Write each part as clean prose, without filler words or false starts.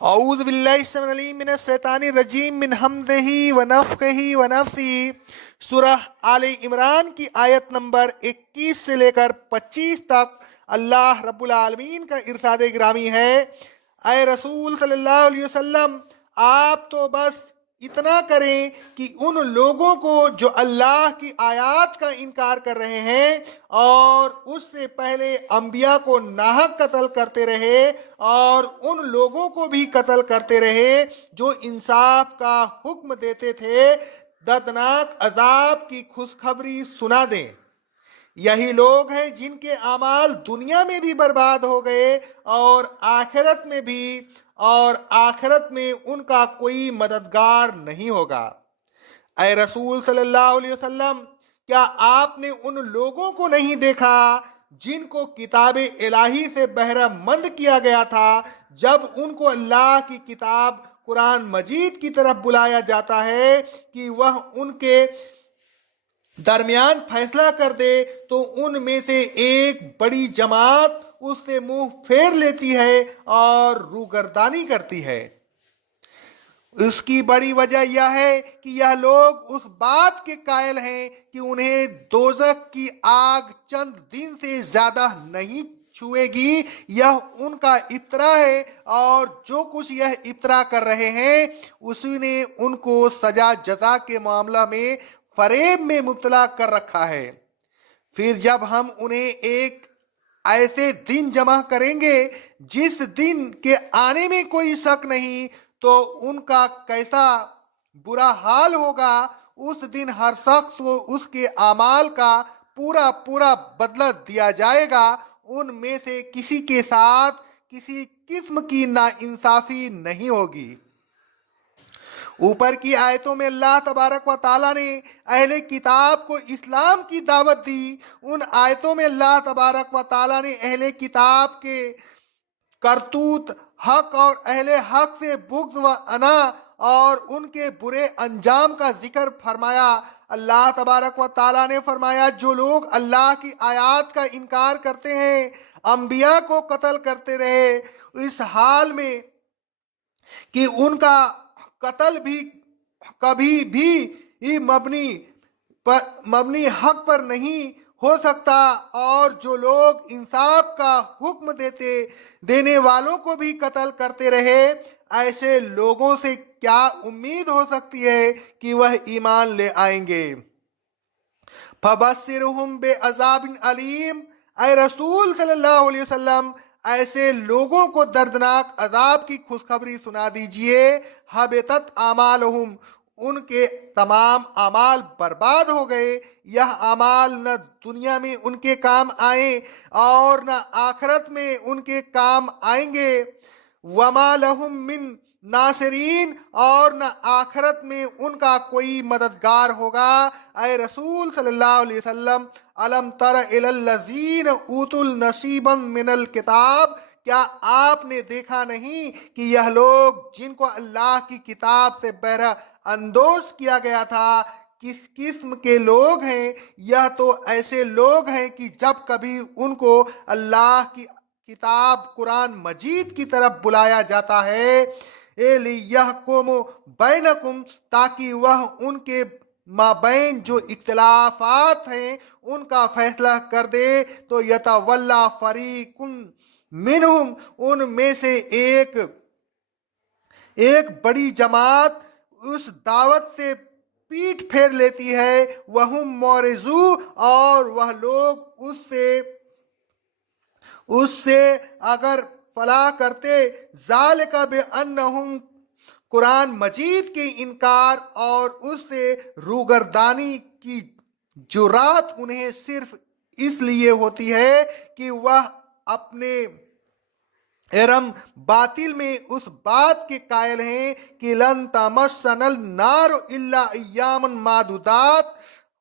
اعوذ باللہ السمیع العلیم من الشیطان الرجیم من حمزہ ونفخہ ونفثہ۔ سورہ آل عمران کی آیت نمبر 21 سے لے کر 25 تک اللہ رب العالمین کا ارشاد گرامی ہے، اے رسول صلی اللہ علیہ وسلم، آپ تو بس اتنا کریں کہ ان لوگوں کو جو اللہ کی آیات کا انکار کر رہے ہیں اور اس سے پہلے انبیاء کو ناحق قتل کرتے رہے اور ان لوگوں کو بھی قتل کرتے رہے جو انصاف کا حکم دیتے تھے، دردناک عذاب کی خوشخبری سنا دیں۔ یہی لوگ ہیں جن کے اعمال دنیا میں بھی برباد ہو گئے اور آخرت میں ان کا کوئی مددگار نہیں ہوگا۔ اے رسول صلی اللہ علیہ وسلم، کیا آپ نے ان لوگوں کو نہیں دیکھا جن کو کتاب الہی سے بہرہ مند کیا گیا تھا جب ان کو اللہ کی کتاب قرآن مجید کی طرف بلایا جاتا ہے کہ وہ ان کے درمیان فیصلہ کر دے تو ان میں سے ایک بڑی جماعت اس سے منہ پھیر لیتی ہے اور روگردانی کرتی ہے۔ اس کی بڑی وجہ یہ ہے کہ یہ لوگ اس بات کے قائل ہیں کہ انہیں دوزخ کی آگ چند دن سے زیادہ نہیں چھوئے گی۔ یہ ان کا افطرا ہے اور جو کچھ یہ افطرا کر رہے ہیں اسی نے ان کو سزا جزا کے معاملہ میں فریب میں مبتلا کر رکھا ہے۔ پھر جب ہم انہیں ایک ایسے دن جمع کریں گے جس دن کے آنے میں کوئی شک نہیں، تو ان کا کیسا برا حال ہوگا۔ اس دن ہر شخص کو اس کے اعمال کا پورا بدلہ دیا جائے گا۔ ان میں سے کسی کے ساتھ کسی قسم کی ناانصافی نہیں ہوگی۔ اوپر کی آیتوں میں اللہ تبارک و تعالیٰ نے اہل کتاب کو اسلام کی دعوت دی۔ ان آیتوں میں اللہ تبارک و تعالیٰ نے اہل کتاب کے کرتوت، حق اور اہل حق سے بغض و انا اور ان کے برے انجام کا ذکر فرمایا۔ اللہ تبارک و تعالیٰ نے فرمایا، جو لوگ اللہ کی آیات کا انکار کرتے ہیں، انبیاء کو قتل کرتے رہے، اس حال میں کہ ان کا قتل بھی کبھی بھی مبنی حق پر نہیں ہو سکتا، اور جو لوگ انصاف کا حکم دینے والوں کو بھی قتل کرتے رہے، ایسے لوگوں سے کیا امید ہو سکتی ہے کہ وہ ایمان لے آئیں گے؟ فَبَشِّرْهُم بِعَذَابٍ أَلِيمٍ۔ اے رسول صلی اللہ علیہ وسلم، ایسے لوگوں کو دردناک عذاب کی خوشخبری سنا دیجئے۔ حبطت اعمالہم، ان کے تمام اعمال برباد ہو گئے۔ یہ اعمال نہ دنیا میں ان کے کام آئیں اور نہ آخرت میں ان کے کام آئیں گے۔ وما لہم من ناصرین، اور نہ آخرت میں ان کا کوئی مددگار ہوگا۔ اے رسول صلی اللہ علیہ وسلم، الم تر الی الذین اوتوا نصیبا من الکتاب، کیا آپ نے دیکھا نہیں کہ یہ لوگ جن کو اللہ کی کتاب سے بہرہ اندوز کیا گیا تھا کس قسم کے لوگ ہیں؟ یہ تو ایسے لوگ ہیں کہ جب کبھی ان کو اللہ کی کتاب قرآن مجید کی طرف بلایا جاتا ہے، لِيَحْكُمَ بَيْنَكُمْ، تاکہ وہ ان کے مابین جو اختلافات ہیں ان کا فیصلہ کر دے، تو یتولا فریق منہم، ان میں سے ایک بڑی جماعت اس دعوت سے پیٹھ پھیر لیتی ہے، وہم معرضون، اور وہ لوگ اس سے اگر فلاح کرتے۔ ذالک بأنہم، قرآن مجید کے انکار اور اس سے روگردانی کی جرات انہیں صرف اس لیے ہوتی ہے کہ وہ اپنے ارم باطل میں اس بات کے قائل ہیں کہ لن تمسنا النار الا ایاما معدودات،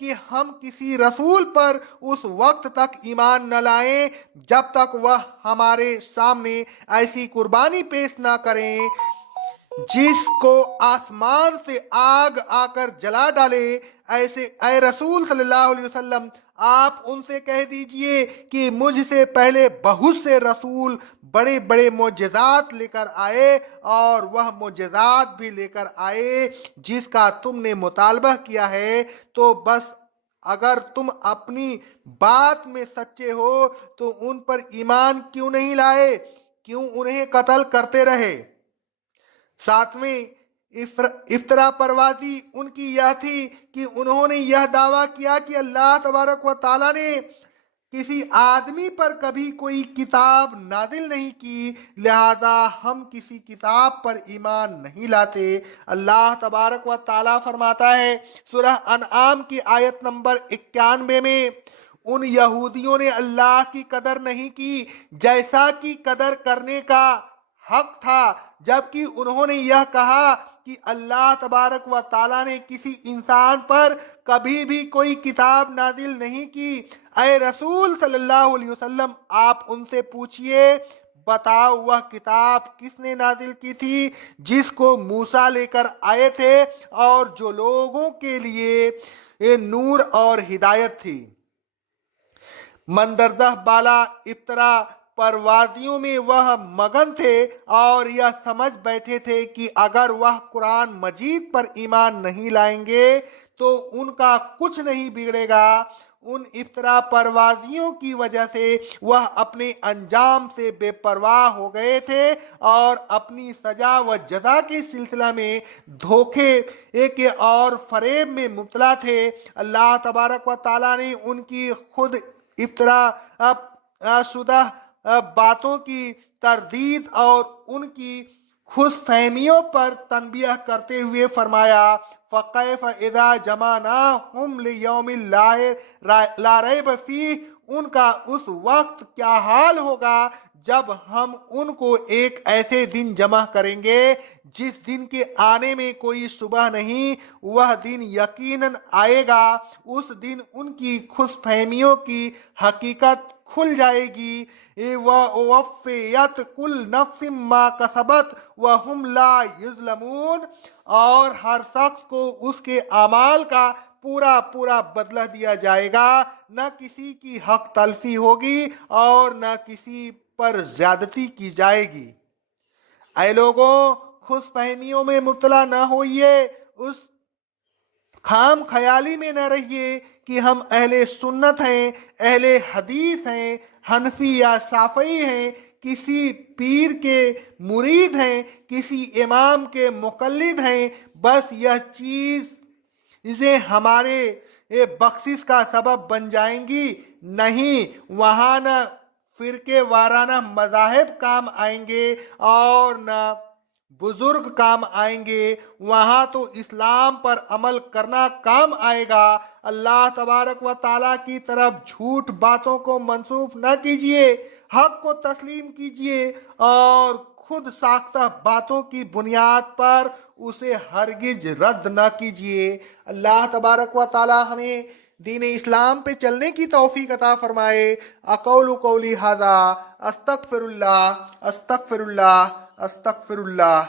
کہ ہم کسی رسول پر اس وقت تک ایمان نہ لائیں جب تک وہ ہمارے سامنے ایسی قربانی پیش نہ کریں جس کو آسمان سے آگ آ کر جلا ڈالے۔ ایسے اے رسول صلی اللہ علیہ وسلم، آپ ان سے کہہ دیجئے کہ مجھ سے پہلے بہت سے رسول بڑے بڑے معجزات لے کر آئے، اور وہ معجزات بھی لے کر آئے جس کا تم نے مطالبہ کیا ہے، تو بس اگر تم اپنی بات میں سچے ہو تو ان پر ایمان کیوں نہیں لائے، کیوں انہیں قتل کرتے رہے؟ ساتویں، افطرا پروازی ان کی یہ تھی کہ انہوں نے یہ دعویٰ کیا کہ اللہ تبارک و تعالیٰ نے کسی آدمی پر کبھی کوئی کتاب نازل نہیں کی، لہذا ہم کسی کتاب پر ایمان نہیں لاتے۔ اللہ تبارک و تعالیٰ فرماتا ہے سورہ انعام کی آیت نمبر 91 میں، ان یہودیوں نے اللہ کی قدر نہیں کی جیسا کہ قدر کرنے کا حق تھا، جبکہ انہوں نے یہ کہا کہ اللہ تبارک و تعالیٰ نے کسی انسان پر کبھی بھی کوئی کتاب نازل نہیں کی۔ اے رسول صلی اللہ علیہ وسلم، آپ ان سے پوچھئے، بتاؤ وہ کتاب کس نے نازل کی تھی جس کو موسیٰ لے کر آئے تھے اور جو لوگوں کے لیے نور اور ہدایت تھی۔ مندرجہ بالا افطرا پروازیوں میں وہ مگن تھے اور یہ سمجھ بیٹھے تھے کہ اگر وہ قرآن مجید پر ایمان نہیں لائیں گے تو ان کا کچھ نہیں بگڑے گا۔ ان افطرا پروازیوں کی وجہ سے وہ اپنے انجام سے بے پرواہ ہو گئے تھے اور اپنی سزا و جزا کے سلسلہ میں دھوکے کے اور فریب میں مبتلا تھے۔ اللہ تبارک و تعالیٰ نے ان کی خود افطرا شدہ باتوں کی تردید اور ان کی خوش فہمیوں پر تنبیہ کرتے ہوئے فرمایا، فَكَيْفَ إِذَا جَمَعْنَاهُمْ لِيَوْمٍ لَا رَيْبَ فِيهِ، ان کا اس وقت کیا حال ہوگا جب ہم ان کو ایک ایسے دن جمع کریں گے جس دن کے آنے میں کوئی شبہ نہیں، وہ دن یقیناً آئے گا۔ اس دن ان کی خوش فہمیوں کی حقیقت کھل جائے گی۔ وَوَفِّيَتْ كُلُّ نَفْسٍ مَّا كَسَبَتْ وَهُمْ لَا يُظْلَمُونَ، اور ہر شخص کو اس کے اعمال کا پورا پورا بدلہ دیا جائے گا، نہ کسی کی حق تلفی ہوگی اور نہ کسی پر زیادتی کی جائے گی۔ اے لوگوں، خوش فہمیوں میں مبتلا نہ ہوئیے، اس خام خیالی میں نہ رہیے کہ ہم اہل سنت ہیں، اہل حدیث ہیں، حنفی یا شافعی ہیں، کسی پیر کے مرید ہیں، کسی امام کے مقلد ہیں، بس یہ چیزیں ہمارے بخشش کا سبب بن جائیں گی۔ نہیں، وہاں نہ فرقے وارانہ مذاہب کام آئیں گے اور نہ بزرگ کام آئیں گے، وہاں تو اسلام پر عمل کرنا کام آئے گا۔ اللہ تبارک و تعالیٰ کی طرف جھوٹ باتوں کو منسوب نہ کیجیے، حق کو تسلیم کیجیے اور خود ساختہ باتوں کی بنیاد پر اسے ہرگز رد نہ کیجیے۔ اللہ تبارک و تعالیٰ ہمیں دین اسلام پہ چلنے کی توفیق عطا فرمائے۔ اقول قولی ھذا، استغفر اللہ استغفر اللہ استغفر اللہ۔